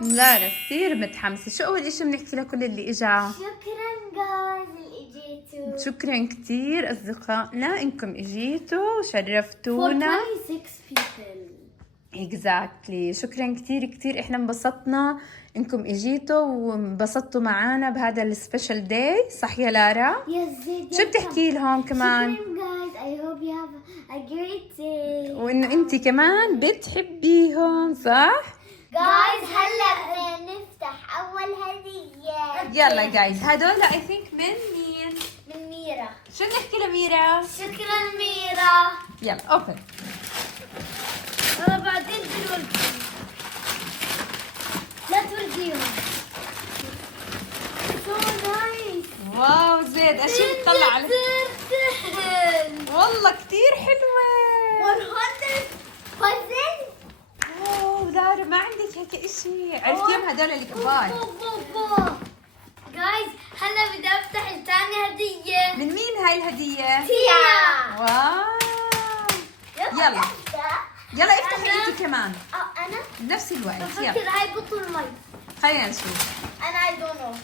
لارا كثير متحمسة. شو أول إشي بنحكي لكل اللي إجا؟ شكرا جايز اللي اجيتوا. شكرا كثير أصدقائنا إنكم إجيتوا وشرفتونا. 26 people. اكزاكتلي. شكرا كثير كثير، احنا انبسطنا انكم اجيتوا وانبسطتوا معنا بهذا السبيشال داي. صح يا لارا؟ Yes, شو بتحكي لهم كمان؟ شكرا guys. I hope you have a great day. وانه انت كمان بتحبيهم صح؟ Guys هلا بدنا نفتح أول هدية. يلا جايز، هدول اي ثينك من مين؟ من ميرا. شو نحكي لميرا؟ شكرا ميرا. يلا اوبن. أنا بعدين بنورجيهم. لا تورجيهم. So nice. واو زيد، اشوف طلع على سهل. والله كثير حلوة. 100%. واو لارا ما عندك هيك اشي. عرفتيهم هدول الكبار. جايز هلا بدي افتح الثاني هدية. من مين هاي الهدية؟ تيا. واو يلا يلا افتحي أنا. انت كمان أنا بنفس الوقت. بفكر يلا هاي بطل مي. خلينا نشوف. أنا I don't know.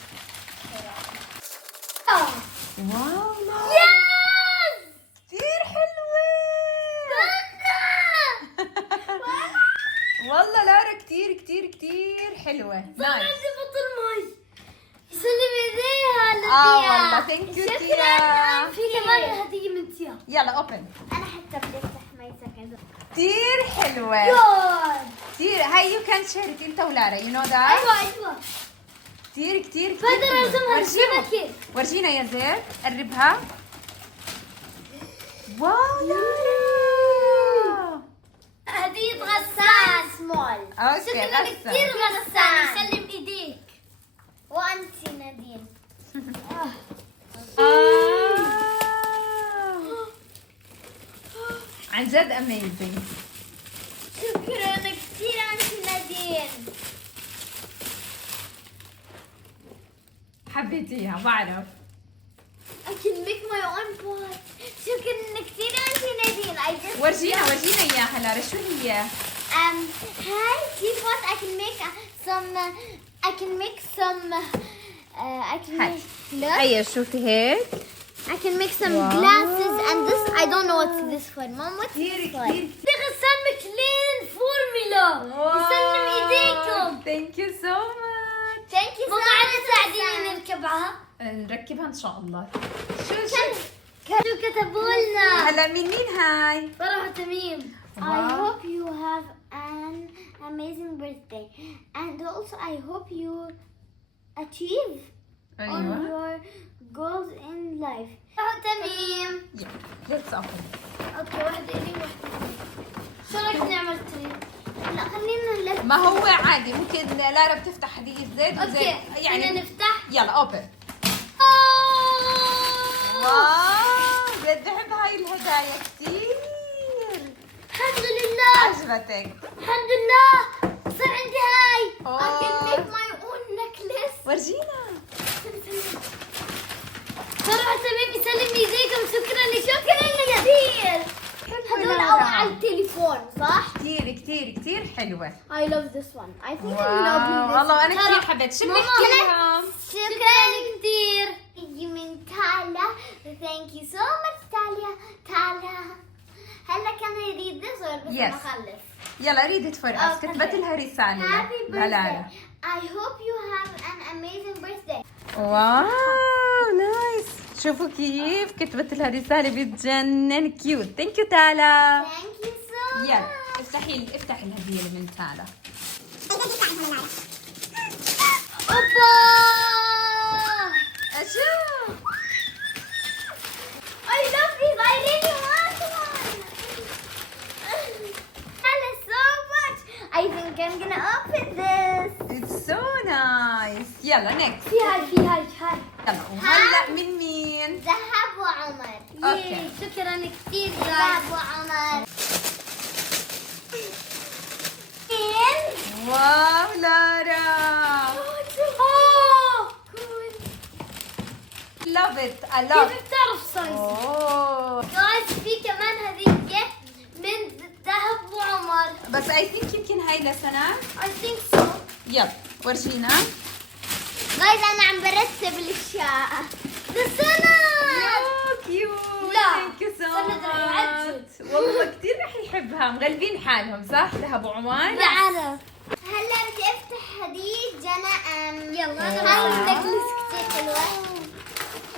واو لارا يس. كثير حلوة. والله لارا كثير كثير كثير حلوة. صار نايس. عندي بطل مي. يسلم ايديها لتيا. والله ثانك يو تيا. شكرا. في كمان هدية من تيا. يلا اوبن. أنا حتى بدي أفتح مي سكند. كثير حلوة يود. كثير. هاي يو كان شير ات انت ولارا، يو نو ذات. أيوة. كثير كثير كثير فهذا حلوة. رسمها ورجينا بشبكة. ورجينا يا زيد، قربها. واو لارا. هدية غسان سمول. اوكي شكرا غسان. كثير غسان. يسلم ايديك. وانت نادين. عن جد اميزنج. شكرا كثير انت نادين. حبيتيها بعرف. I can make my own pot. شكرا كثير انت نادين. I just ورجينا اياها لارا. شو هي؟ hi teapot. I can make some. I can make some. I can هاي. make. Look. هيا شوفي هيك. I can make some Wow. glasses and this. I don't know what's this one. Mom, what's كثير this one? كثير دي غسان مكلين فورمولا. يسلم ايديكم. ثانك يو سو ماتش. Thank you so much. ماما عاد تساعديني نركبها. نركبها ان شاء الله. شو كتبوا لنا؟ هلا مين هاي؟ فرح وتميم. I Wow. hope you have an amazing birthday and also I hope you achieve all ايوه. your goals in life. فرح وتميم. ليتس اوبن. اوكي واحدة إلي واحدة. شو رايك نعمل تريد؟ لا خلينا نلف. ما هو عادي، ممكن لارا بتفتح هدية زيد وزيد اوكي يعني نفتح. يلا اوبن. واو زيد بحب هاي الهدايا كثير. الحمد لله. عجبتك؟ الحمد لله صار عندي هاي. أوه. I can make my own necklace. ورجينا. فرح تميم يسلم ايديكم. شكرا كثير. هذول لارا. أو على التليفون صح؟ كثير كثير كثير حلوة. I love this one. I think I'm واو gonna open this. والله انا ترى- كثير حبيت. شو ماما، بنحكي لهم؟ شكرا كثير. يجي من تالا. Thank you so much تالا. هلا كان يريد this ولا بس Yes. نخلص؟ يلا read it for us. Okay. كتبت لها رسالة Happy للارا. birthday. I hope you have an amazing birthday. واو نايس. شوفوا كيف كتبت لها رسالة بتجنن كيوت. ثانك يو تالا. Thank you so much. يلا افتحي الهدية اللي من تالا. اوبا. اشوف. I love this. I really want one. Hello so much. I think I'm gonna open this. It's so nice. يلا next. في هاي يلا وهلا من مين؟ ذهب وعمر. أوكي. شكرا كثير ذهب وعمر. واو لارا. love it. I love كيف بتعرف سايز؟ اوه جايز في كمان هدية من ذهب وعمر. بس I think يمكن هاي لسنة. I think so. يلا ورجينا. جايز انا عم برتب الاشياء. السنة كيوت. لا. ثانك يو سو سند رح ماتش. والله كثير رح يحبها، مغلبين حالهم صح؟ ذهب وعمان. بعرف. هلا بدي افتح هدية جنى. يلا هاي النكلس كثير حلوة.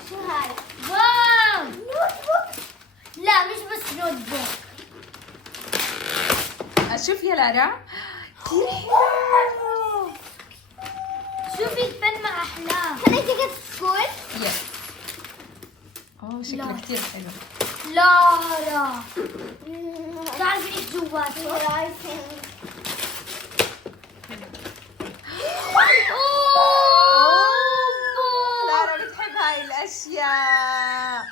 شو هاي؟ واو نوت بوك. لا مش بس نوت بوك. شوف يا لارا كثير حلو. شوفي البن مع احلام. Can I take it to school? يس. اوه شكله كثير حلو. لارا تعرفي ايش جواته؟ لارا بتحب هاي الاشياء.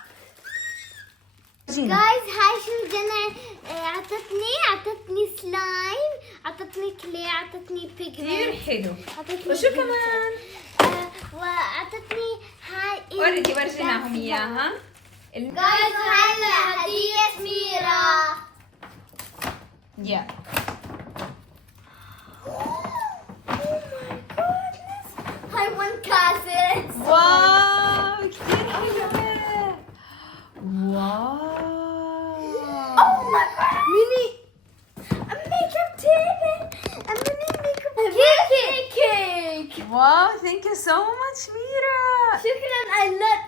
جايز هاي شو جنى عطتني سلايم، عطتني كلي، عطتني كثير بيجمنت، حلو. عطتني وشو كمان؟ وعطتني هاي اوريدي ورجيناهم اياها. جايز هلا هدية ميرا. يا هاي 1 كاسيت. واو كثير حلوة. واو. Oh my god. Mini. A makeup table. A mini makeup cake. واو ثانك يو سو ماتش ميرا. شكرا.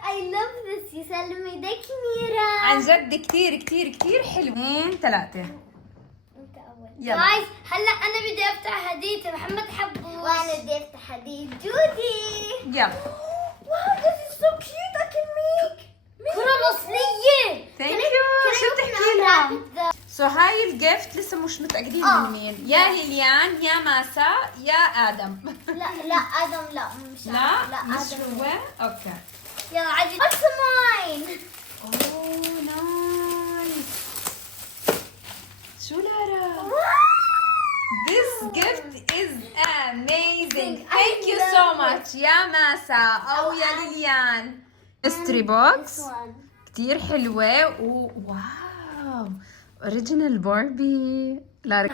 I love this. يسلم ايديك ميرا. عن جد كثير كثير كثير حلو. 2 3 انت اول. يلا. جايز هلا انا بدي افتح هدية محمد حبوش. وانا بدي افتح هدية جودي. يلا. واو this is so cute. I can make كرة أصلية. ثانك يو. شو بتحكي لها؟ سو هاي الجيفت لسه مش متأكدين من مين، يا ليليان يا ماسا يا آدم. لا آدم لا مش لا مش آدم. هو. اوكي. يلا عادي. What's mine? اوه نايس. شو لارا؟ This gift is amazing. Thank you so much يا ماسا أو يا ليليان. mystery box كتير حلوة واو اوريجينال باربي. لارا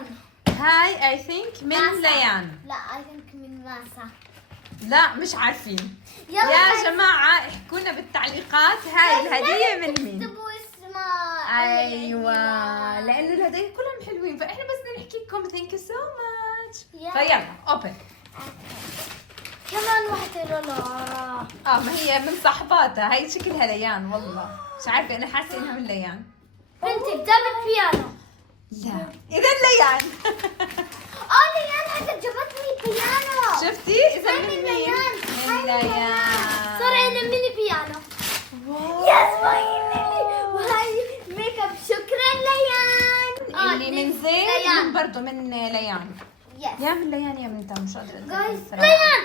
هاي I think من ليان. لا I think من ماسا. لا مش عارفين. يلا يا جماعة احكوا لنا بالتعليقات هاي الهدية من مين. اكتبوا اسمها. ايوه لانه الهدايا كلهم حلوين فاحنا بس بدنا نحكي لكم ثانك يو سو ماتش. فيلا اوبن. كمان واحدة للارا. ما هي من صاحباتها، هي شكلها ليان والله مش عارفه انا حاسه انها من ليان. بنتي بتعمل بيانو. لا اذا ليان. ليان هذا جابتني بيانو. شفتي اذا من من مين؟ ليان. من ليان. صار عندنا ميني بيانو. يس وهاي ميك اب. شكرا ليان. اللي من زين ليان. من برضه من ليان. يس يا من ليان يا من مش قادره جايز الصراحة. ليان.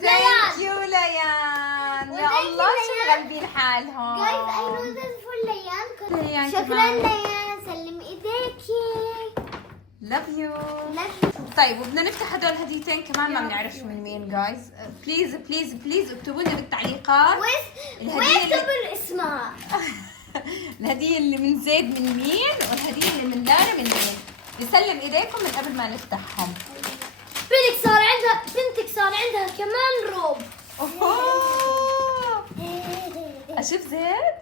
ثانك يو ليان. يا الله شو مغلبين حالهم. جايز I know this for ليان. ليان شكرا كمان. ليان. سلم ايديكي. لاف يو. Love you. طيب وبدنا نفتح هدول الهديتين كمان ما بنعرفش من مين جايز. بليز بليز بليز اكتبوا لنا بالتعليقات واكتبوا الاسماء. الهدية اللي من زيد من مين والهدية اللي من لارا من مين. نسلم ايديكم من قبل ما نفتحهم. بنتك صار عندها كمان روب. اوه اشوف زيد.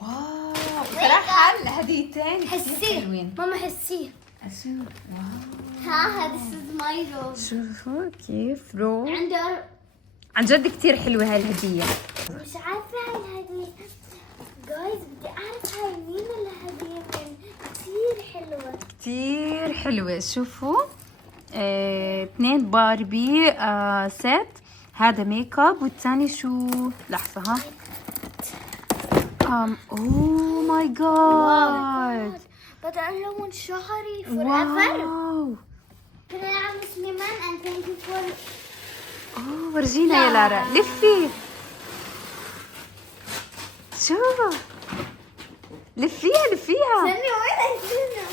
واو صراحة الهديتين كثير حلوين. ماما حسيه. اشوف واو. ها this is my robe. شوفوا كيف روب. عنده عن جد كثير حلوة هاي الهدية. مش عارفة هاي الهدية. جايز بدي أعرف هاي مين الهدية من. كثير حلوة. كتير حلوة. شوفوا 2 باربي سيت. هذا ميك اب والثاني شو لحظة ها. اوه ماي جاد. بدي ألون شعري forever. واو. كنا نلعب سليمان and thank you for. اوه ورجينا يا لارا لفي. شو لفيها لفيها. سمي وين هينا.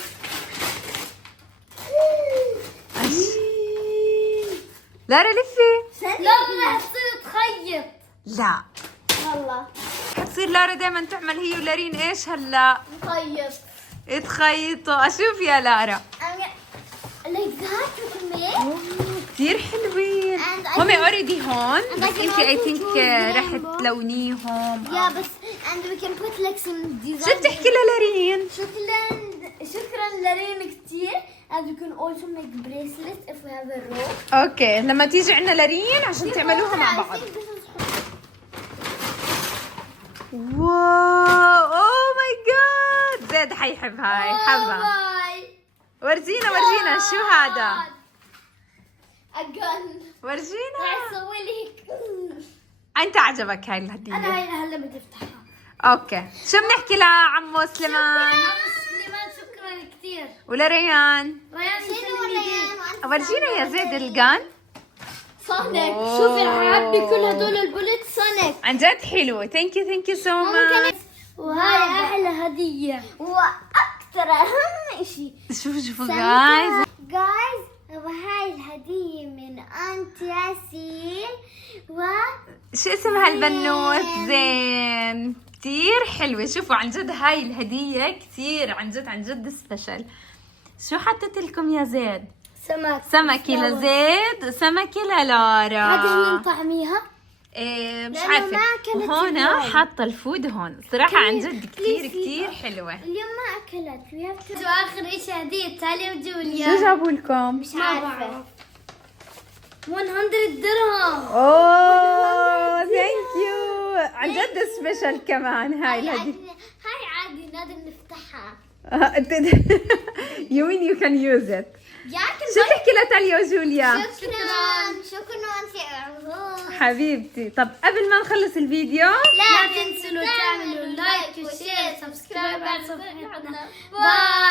لارا لفي. لا بدها تصير تخيط. لا والله حتصير لارا دائما تعمل هي ولارين ايش هلا نخيط. تخيطوا. اشوف يا لارا. like that you can make. كتير حلوين. And I هم think- اوريدي هون and I بس can انت اي also ثينك choose رح rainbow. تلونيهم. Yeah, but and we can put like some design. شو بتحكي للارين؟ شكرا لرين كتير. And we can also make bracelets if we have a rope. اوكي لما تيجي عندنا لارين عشان تعملوها مع بعض. واو اوه ماي جاد زيد حيحب هاي حبها. ورجينا شو هذا؟ أجن. ورجينا. اسوي لك. انت عجبك هاي الهدية؟ انا هاي هلا بدي افتحها. اوكي شو بنحكي لعمو سليمان سليمان شكرا كثير. ولريان؟ ريان شنو ريان؟ ورجينا يا زيد الجان. سونيك. أوه. شوفي حابة كل هدول البولت سونيك. عن جد حلوة. ثانك يو سو ماتش. وهاي احلى هدية واكثر اهم شيء. شوفوا جايز. جايز وهاي الهدية من انت ياسين شو اسم هالبنوت؟ زين كتير حلوة. شوفوا عن جد هاي الهدية كتير عن جد سبيشل. شو حطيت لكم يا زيد؟ سمكة لزيد وسمكة للارا. هذه من طعميها. إيه مش لأنه عارفة. ما أكلت وهنا اليوم. حاطة الفود هون. صراحة عن جد كتير كتير حلوة. اليوم ما اكلت. شو اخر اشي هدية تالي وجوليا؟ شو جابوا لكم؟ مش عارفة. 100 درهم. اوه ثانك يو. عن جد سبيشل كمان هاي الهدية. هاي عادي نقدر نفتحها. You mean you can use it. ياكل شو تحكي لتاليا وجوليا؟ شكرا. حبيبتي. طب قبل ما نخلص الفيديو لا تنسوا تعملوا لايك وشير سبسكرايب على صفحتنا. باي.